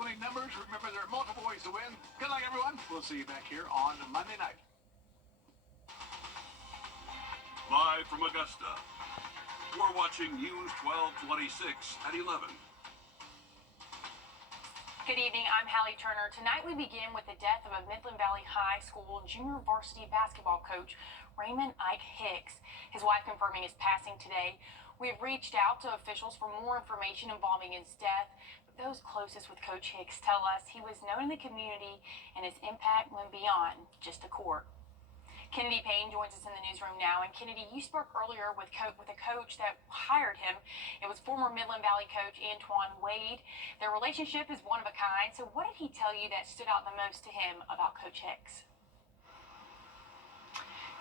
winning numbers. Remember, there are multiple ways to win. Good luck, everyone. We'll see you back here on Monday night. Live from Augusta, we're watching News 1226 at 11. Good evening, I'm Hallie Turner. Tonight we begin with the death of a Midland Valley High School junior varsity basketball coach, Raymond Ike Hicks. His wife confirming his passing today. We've reached out to officials for more information involving his death. But those closest with Coach Hicks tell us he was known in the community and his impact went beyond just the court. Kennedy Payne joins us in the newsroom now. And Kennedy, you spoke earlier with a coach that hired him. It was former Midland Valley coach Antoine Wade. Their relationship is one of a kind. So what did he tell you that stood out the most to him about Coach Hicks?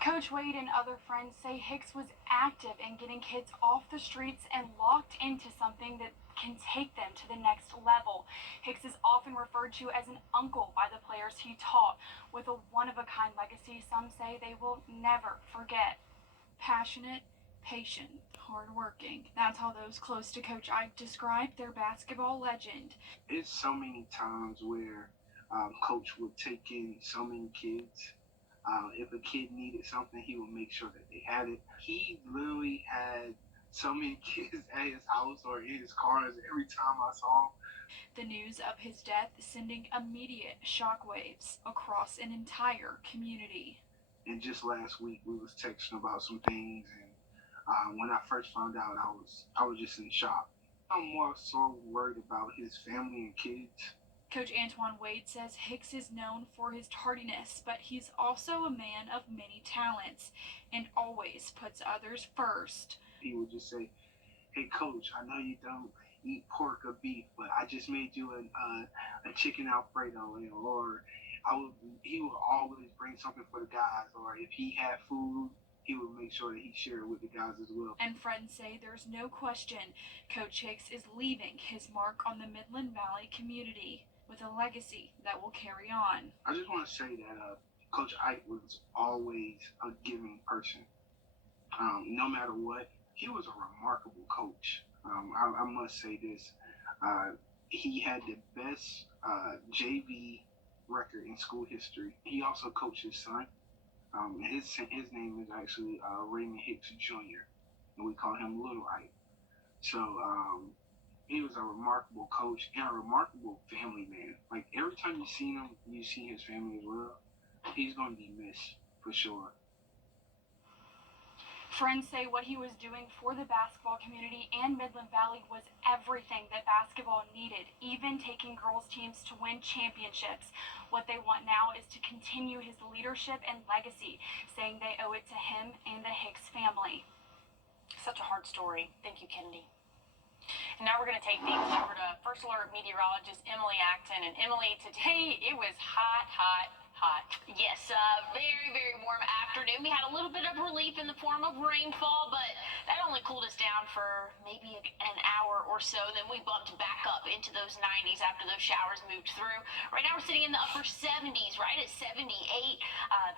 Coach Wade and other friends say Hicks was active in getting kids off the streets and locked into something that can take them to the next level. Hicks is often referred to as an uncle by the players he taught, with a one-of-a-kind legacy some say they will never forget. Passionate, patient, hardworking. That's how those close to Coach Ike described their basketball legend. It's so many times where Coach would take in so many kids. If a kid needed something, he would make sure that they had it. He literally had so many kids at his house or in his cars every time I saw him. The news of his death sending immediate shockwaves across an entire community. And just last week, we was texting about some things, and when I first found out, I was just in shock. I'm more so worried about his family and kids. Coach Antoine Wade says Hicks is known for his tardiness, but he's also a man of many talents and always puts others first. He would just say, "Hey, Coach, I know you don't eat pork or beef, but I just made you a chicken Alfredo," or he would always bring something for the guys, or if he had food, he would make sure that he shared it with the guys as well. And friends say there's no question Coach Hicks is leaving his mark on the Midland Valley community with a legacy that will carry on. I just want to say that Coach Ike was always a giving person. No matter what, he was a remarkable coach. I must say this. He had the best JV record in school history. He also coached his son. His name is actually Raymond Hicks Jr., and we call him Little Ike. So he was a remarkable coach and a remarkable family man. Like, every time you see him, you see his family as well. He's going to be missed for sure. Friends say what he was doing for the basketball community and Midland Valley was everything that basketball needed, even taking girls' teams to win championships. What they want now is to continue his leadership and legacy, saying they owe it to him and the Hicks family. Such a hard story. Thank you, Kennedy. And now we're going to take things over to First Alert meteorologist Emily Acton. And Emily, today it was hot. Yes, very, very warm afternoon. We had a little bit of relief in the form of rainfall, but that only cooled us down for maybe an hour or so. Then we bumped back up into those 90s after those showers moved through. Right now we're sitting in the upper 70s, right at 78.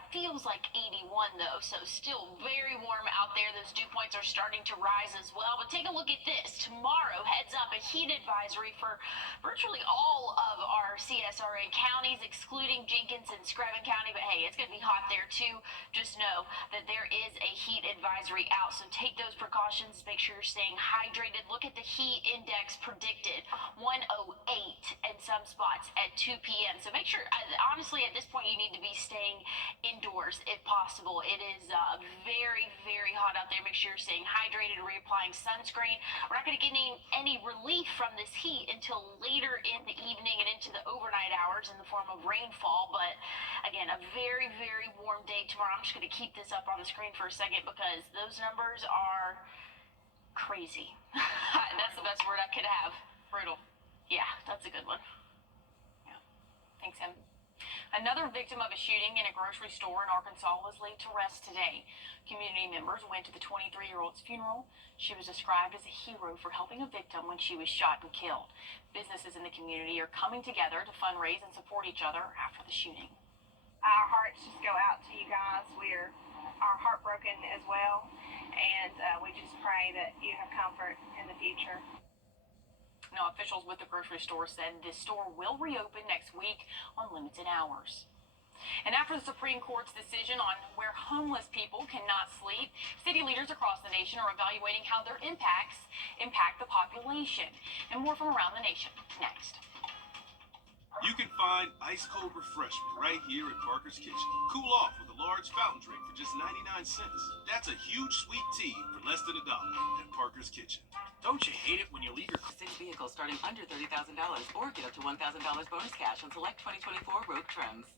Feels like 81 though, so still very warm out there. Those dew points are starting to rise as well. But take a look at this. Tomorrow, heads up, a heat advisory for virtually all of our CSRA counties, excluding Jenkins and Screven County, but hey, it's going to be hot there too. Just know that there is a heat advisory out, so take those precautions. Make sure you're staying hydrated. Look at the heat index predicted, 108 in some spots at 2 p.m. So make sure, honestly, at this point, you need to be staying indoors if possible. It is very, very hot out there. Make sure you're staying hydrated, reapplying sunscreen. We're not going to get any relief from this heat until later in the evening and into the overnight hours in the form of rainfall, but again, a very, very warm day tomorrow. I'm just going to keep this up on the screen for a second because those numbers are crazy. That's the best word I could have. Brutal. Yeah, that's a good one. Yeah. Thanks, Em. Another victim of a shooting in a grocery store in Arkansas was laid to rest today. Community members went to the 23-year-old's funeral. She was described as a hero for helping a victim when she was shot and killed. Businesses in the community are coming together to fundraise and support each other after the shooting. Our hearts just go out to you guys. We're heartbroken as well, and we just pray that you have comfort in the future. Now, officials with the grocery store said this store will reopen next week on limited hours. And after the Supreme Court's decision on where homeless people cannot sleep, city leaders across the nation are evaluating how their impacts impact the population. And more from around the nation next. You can find ice-cold refreshment right here at Parker's Kitchen. Cool off with a large fountain drink for just 99 cents. That's a huge sweet tea for less than $1 at Parker's Kitchen. Don't you hate it when you leave your 6 vehicles starting under $30,000 or get up to $1,000 bonus cash on select 2024 Rogue trims?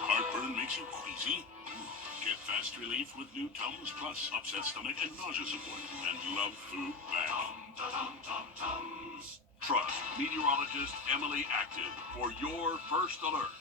Heartburn makes you queasy? Get fast relief with new Tums Plus, upset stomach and nausea support, and love food back. Tums. Trust meteorologist Emily Active for your first alert.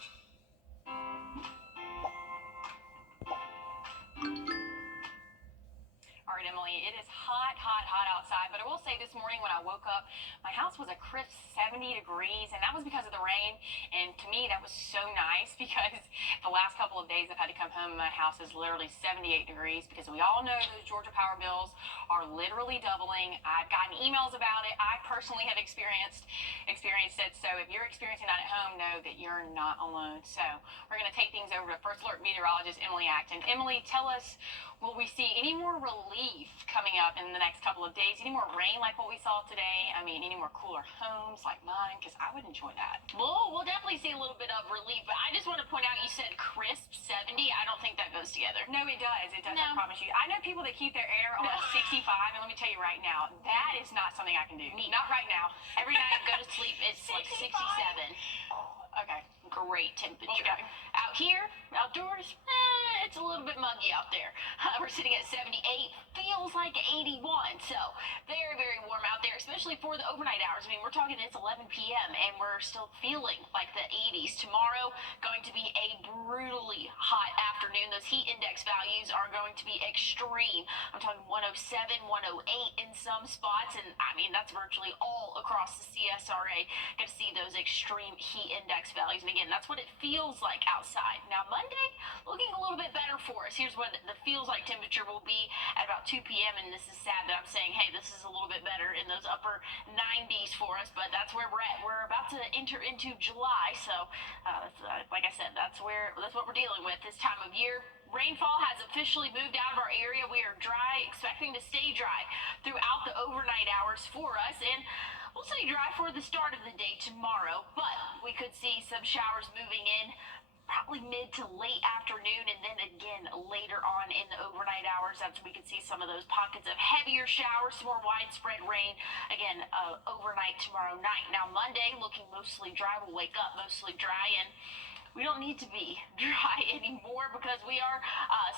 All right, Emily, it is hot, hot, hot outside, but I will say this morning when I woke up, my house was a crisp 70 degrees, and that was because of the rain, and to me, that was so nice because the last couple of days I've had to come home and my house is literally 78 degrees because we all know those Georgia power bills are literally doubling. I've gotten emails about it. I personally have experienced it, so if you're experiencing that at home, know that you're not alone. So we're going to take things over to First Alert meteorologist Emily Acton. Emily, tell us, will we see any more relief coming up in the next couple of days? Any more rain like what we saw today? I mean, any more cooler homes like mine? Because I would enjoy that. Well, we'll definitely see a little bit of relief, but I just want to point out you said crisp 70. I don't think that goes together. No, it does. It does. No. I promise you. I know people that keep their air on 65, and let me tell you right now, that is not something I can do. Not right now. Every night I go to sleep, it's like 67. Okay. Great temperature. Okay. Out here, outdoors, it's a little bit muggy out there. We're sitting at 78, feels like 81. So very, very warm out there, especially for the overnight hours. I mean, we're talking it's 11 p.m. and we're still feeling like the 80s. Tomorrow, going to be a brutally hot afternoon. Those heat index values are going to be extreme. I'm talking 107, 108 in some spots, and I mean, that's virtually all across the CSRA. Going to see those extreme heat index values. And again, that's what it feels like outside. Now, Monday, looking a little bit better for us. Here's what the feels like temperature will be at about 2 p.m. And this is sad that I'm saying, hey, this is a little bit better in those upper 90s for us, but that's where we're at. We're about to enter into July, so like I said, that's what we're dealing with this time of year. Rainfall has officially moved out of our area. We are dry, expecting to stay dry throughout the overnight hours for us, and we'll stay dry for the start of the day tomorrow, but we could see some showers moving in probably mid to late afternoon, and then again later on in the overnight hours. That's when we could see some of those pockets of heavier showers, some more widespread rain, again, overnight tomorrow night. Now, Monday, looking mostly dry. We'll wake up mostly dry, and we don't need to be dry anymore because we are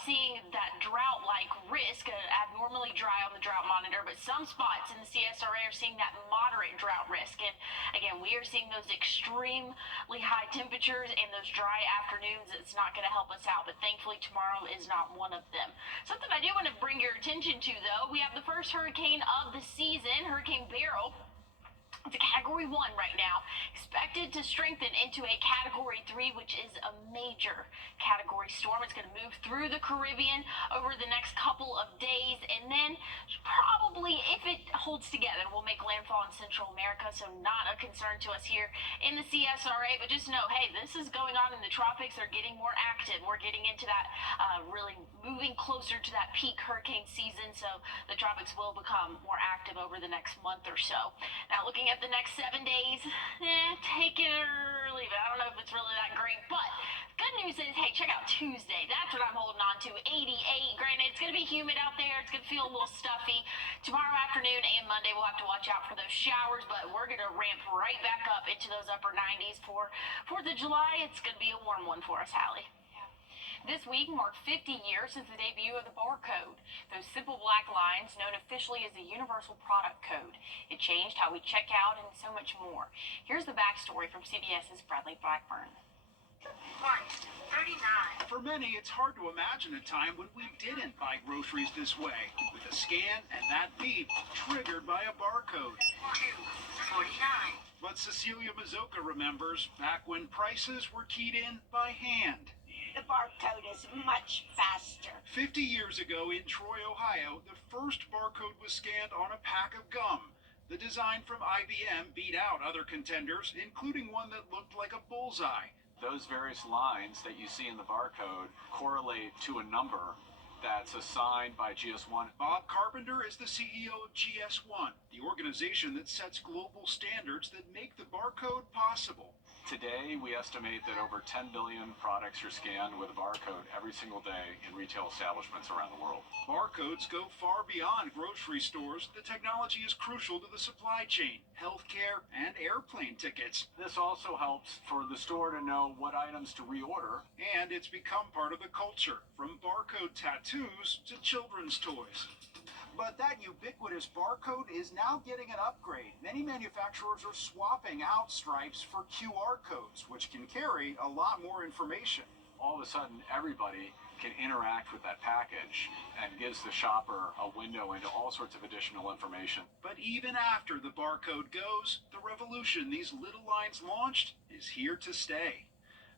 seeing that drought-like risk, abnormally dry on the drought monitor, but some spots in the CSRA are seeing that moderate drought risk. And again, we are seeing those extremely high temperatures and those dry afternoons. It's not going to help us out, but thankfully tomorrow is not one of them. Something I do want to bring your attention to, though, we have the first hurricane of the season, Hurricane Beryl. It's a Category 1 right now, expected to strengthen into a Category 3, which is a major category storm. It's going to move through the Caribbean over the next couple of days, and then probably, if it holds together, will make landfall in Central America, so not a concern to us here in the CSRA, but just know, hey, this is going on in the tropics. They're getting more active. We're getting into that, really moving closer to that peak hurricane season, so the tropics will become more active over the next month or so. Now, looking at the next 7 days, take it or leave it. I don't know if it's really that great, but good news is, hey, check out Tuesday. That's what I'm holding on to. 88. Granted, it's going to be humid out there. It's going to feel a little stuffy. Tomorrow afternoon and Monday, we'll have to watch out for those showers, but we're going to ramp right back up into those upper 90s for 4th of July. It's going to be a warm one for us, Hallie. This week marked 50 years since the debut of the barcode, those simple black lines known officially as the Universal Product Code. It changed how we check out and so much more. Here's the backstory from CBS's Bradley Blackburn. 139. For many, it's hard to imagine a time when we didn't buy groceries this way, with a scan and that beep triggered by a barcode. 249. But Cecilia Mazoka remembers back when prices were keyed in by hand. The barcode is much faster. 50 years ago in Troy, Ohio, the first barcode was scanned on a pack of gum. The design from IBM beat out other contenders, including one that looked like a bullseye. Those various lines that you see in the barcode correlate to a number that's assigned by GS1. Bob Carpenter is the CEO of GS1, the organization that sets global standards that make the barcode possible. Today, we estimate that over 10 billion products are scanned with a barcode every single day in retail establishments around the world. Barcodes go far beyond grocery stores. The technology is crucial to the supply chain, healthcare, and airplane tickets. This also helps for the store to know what items to reorder. And it's become part of the culture, from barcode tattoos to children's toys. But that ubiquitous barcode is now getting an upgrade. Many manufacturers are swapping out stripes for QR codes, which can carry a lot more information. All of a sudden, everybody can interact with that package and gives the shopper a window into all sorts of additional information. But even after the barcode goes, the revolution these little lines launched is here to stay.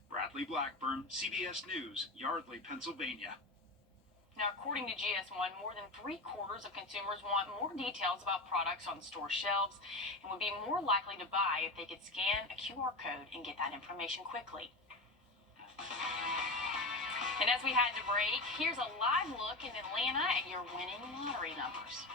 Bradley Blackburn, CBS News, Yardley, Pennsylvania. Now, according to GS1, more than 3/4 of consumers want more details about products on store shelves and would be more likely to buy if they could scan a QR code and get that information quickly. And as we head to break, here's a live look in Atlanta at your winning lottery numbers.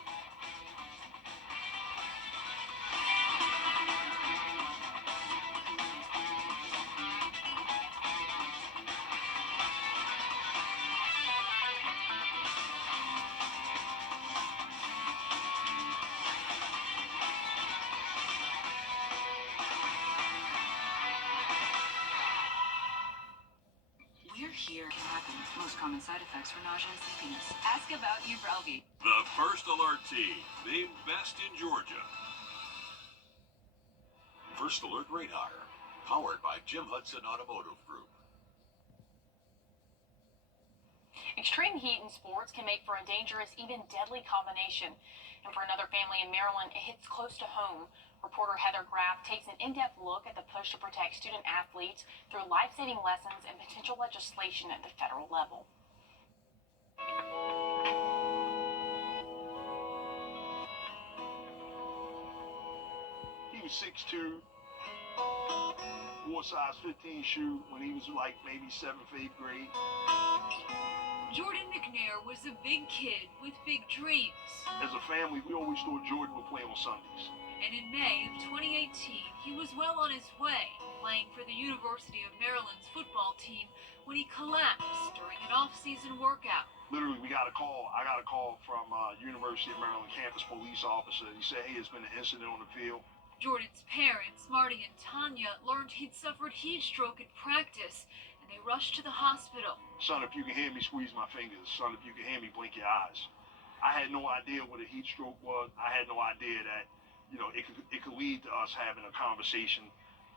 We're here. Most common side effects for nausea and sleepiness. Ask about Ubrelvy. The First Alert team, named best in Georgia. First Alert Radar, powered by Jim Hudson Automotive Group. Extreme heat in sports can make for a dangerous, even deadly combination. And for another family in Maryland, it hits close to home. Reporter Heather Graff takes an in-depth look at the push to protect student athletes through life-saving lessons and potential legislation at the federal level. He was 6'2", wore a size 15 shoe when he was like maybe 7th, 8th grade. Jordan McNair was a big kid with big dreams. As a family, we always thought Jordan would play on Sundays. And in May of 2018, he was well on his way, playing for the University of Maryland's football team when he collapsed during an off-season workout. Literally, I got a call from University of Maryland campus police officer. He said, hey, there's been an incident on the field. Jordan's parents, Marty and Tanya, learned he'd suffered heat stroke at practice, and they rushed to the hospital. Son, if you can hear me, squeeze my fingers. Son, if you can hear me, blink your eyes. I had no idea what a heat stroke was. I had no idea that, it could lead to us having a conversation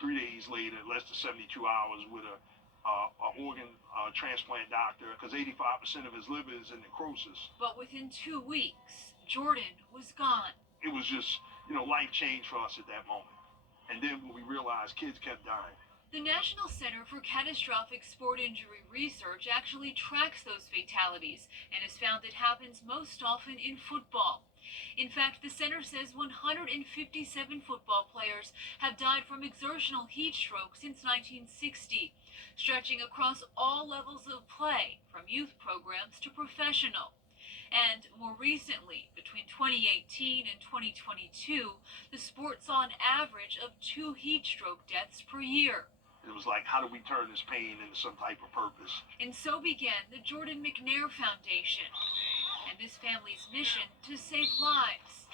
3 days later, less than 72 hours, with a organ transplant doctor, because 85% of his liver is in necrosis. But within 2 weeks, Jordan was gone. It was just, life changed for us at that moment. And then when we realized kids kept dying. The National Center for Catastrophic Sport Injury Research actually tracks those fatalities and has found it happens most often in football. In fact, the center says 157 football players have died from exertional heat stroke since 1960, stretching across all levels of play, from youth programs to professional. And more recently, between 2018 and 2022, the sport saw an average of 2 heat stroke deaths per year. It was like, how do we turn this pain into some type of purpose? And so began the Jordan McNair Foundation and this family's mission to save lives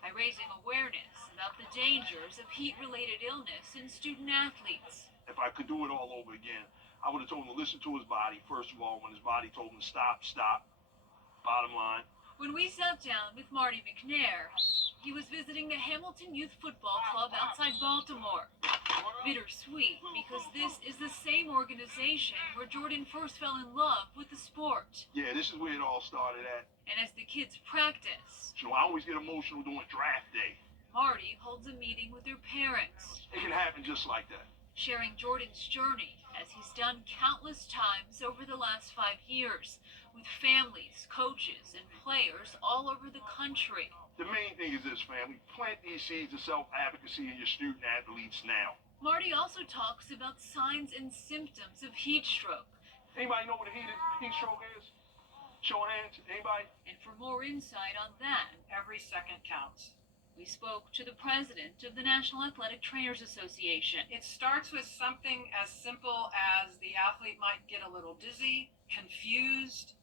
by raising awareness about the dangers of heat-related illness in student athletes. If I could do it all over again, I would have told him to listen to his body, first of all. When his body told him to stop. Bottom line. When we sat down with Marty McNair, he was visiting the Hamilton Youth Football Club outside Baltimore. Bittersweet, because this is the same organization where Jordan first fell in love with the sport. Yeah, this is where it all started at. And as the kids practice, I always get emotional during draft day. Marty holds a meeting with their parents. It can happen just like that. Sharing Jordan's journey as says he's done countless times over the last 5 years with families, coaches, and players all over the country. The main thing is this, family. Plant these seeds of self-advocacy in your student athletes now. Marty also talks about signs and symptoms of heat stroke. Anybody know what a heat stroke is? Show of hands. Anybody? And for more insight on that, every second counts. we spoke to the president of the National Athletic Trainers Association. It starts with something as simple as the athlete might get a little dizzy, confused,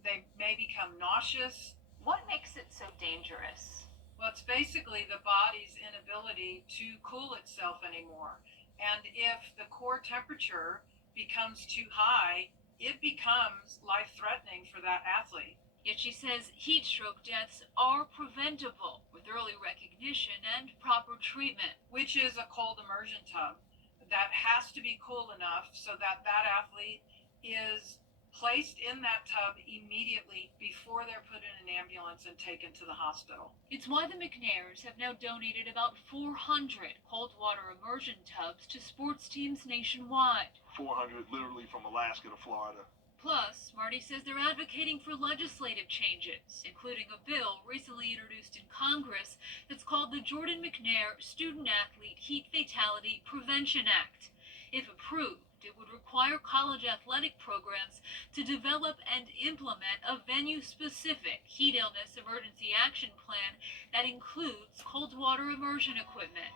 they may become nauseous. What makes it so dangerous? Well, it's basically the body's inability to cool itself anymore. And if the core temperature becomes too high, it becomes life-threatening for that athlete. Yet she says heat stroke deaths are preventable with early recognition and proper treatment. Which is a cold immersion tub that has to be cool enough so that that athlete is placed in that tub immediately before they're put in an ambulance and taken to the hospital. It's why the McNairs have now donated about 400 cold water immersion tubs to sports teams nationwide. 400 literally from Alaska to Florida. Plus, Marty says they're advocating for legislative changes, including a bill recently introduced in Congress that's called the Jordan McNair Student Athlete Heat Fatality Prevention Act. If approved, it would require college athletic programs to develop and implement a venue-specific heat illness emergency action plan that includes cold water immersion equipment.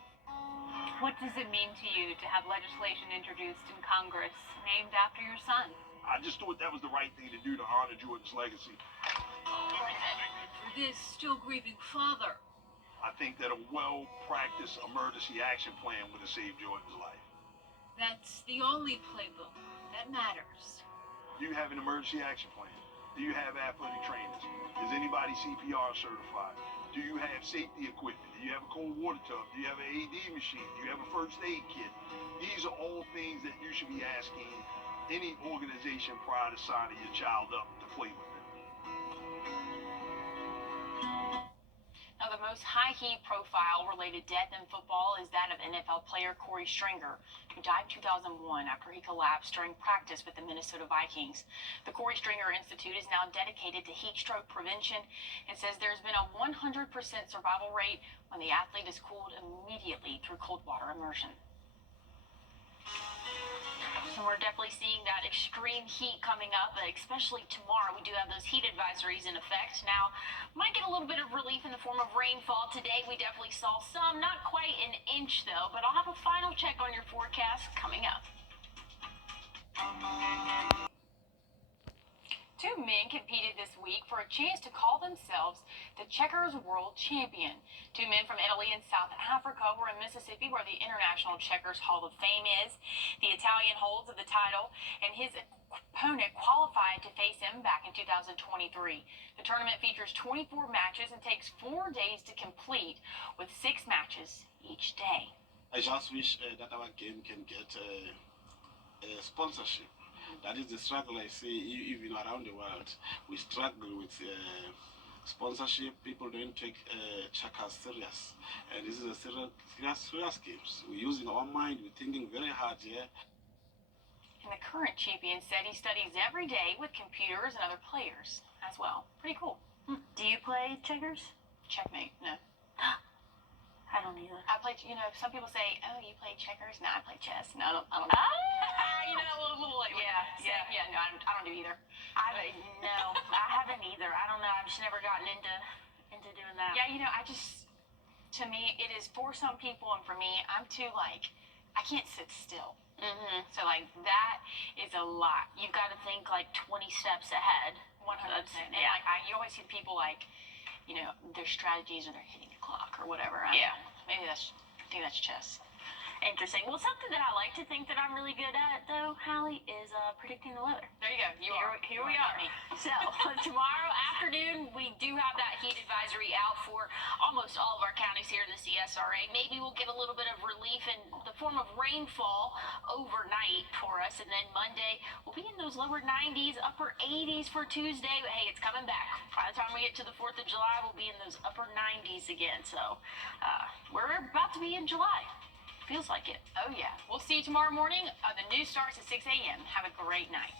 What does it mean to you to have legislation introduced in Congress named after your son? I just thought that was the right thing to do to honor Jordan's legacy. And for this still grieving father, I think that a well-practiced emergency action plan would have saved Jordan's life. that's the only playbook that matters. Do you have an emergency action plan? Do you have athletic trainers? Is anybody CPR certified? Do you have safety equipment? Do you have a cold water tub? Do you have an AD machine? Do you have a first aid kit? These are all things that you should be asking any organization prior to signing your child up to play with it. Now, the most high-heat profile-related death in football is that of NFL player Corey Stringer, who died in 2001 after he collapsed during practice with the Minnesota Vikings. The Corey Stringer Institute is now dedicated to heat stroke prevention and says there's been a 100% survival rate when the athlete is cooled immediately through cold water immersion. And we're definitely seeing that extreme heat coming up, especially tomorrow. We do have those heat advisories in effect. Now, might get a little bit of relief in the form of rainfall today. We definitely saw some, not quite an inch though, but I'll have a final check on your forecast coming up. Two men competed this week for a chance to call themselves the Checkers World Champion. Two men from Italy and South Africa were in Mississippi, where the International Checkers Hall of Fame is. The Italian holds of the title, and his opponent qualified to face him back in 2023. The tournament features 24 matches and takes 4 days to complete, with 6 matches each day. I just wish that our game can get a sponsorship. That is the struggle I see even around the world. We struggle with sponsorship. People don't take checkers serious. And this is a serious game. We're using our mind. We're thinking very hard here. And the current champion said he studies every day with computers and other players as well. Pretty cool. Do you play checkers? Checkmate. No. I don't either. I play, some people say, oh, you play checkers? No, I play chess. No, I don't know. A little like No, I don't do either. No, I haven't either. I don't know. I've just never gotten into doing that. Yeah, to me, it is for some people, and for me, I'm too, I can't sit still. Mm-hmm. So, that is a lot. You've got to think 20 steps ahead. 100%. And, you always see the people, their strategies or they're hitting the clock or whatever. I think that's chess. Interesting. Well, something that I like to think that I'm really good at, though, Hallie, is predicting the weather. There you go. Here we are. So, tomorrow afternoon, we do have that heat advisory out for almost all of our counties here in the CSRA. Maybe we'll get a little bit of relief in the form of rainfall overnight for us. And then Monday, we'll be in those lower 90s, upper 80s for Tuesday. But, hey, it's coming back. By the time we get to the 4th of July, we'll be in those upper 90s again. So, we're about to be in July. Feels like it. Oh, yeah. We'll see you tomorrow morning. The news starts at 6 a.m. Have a great night.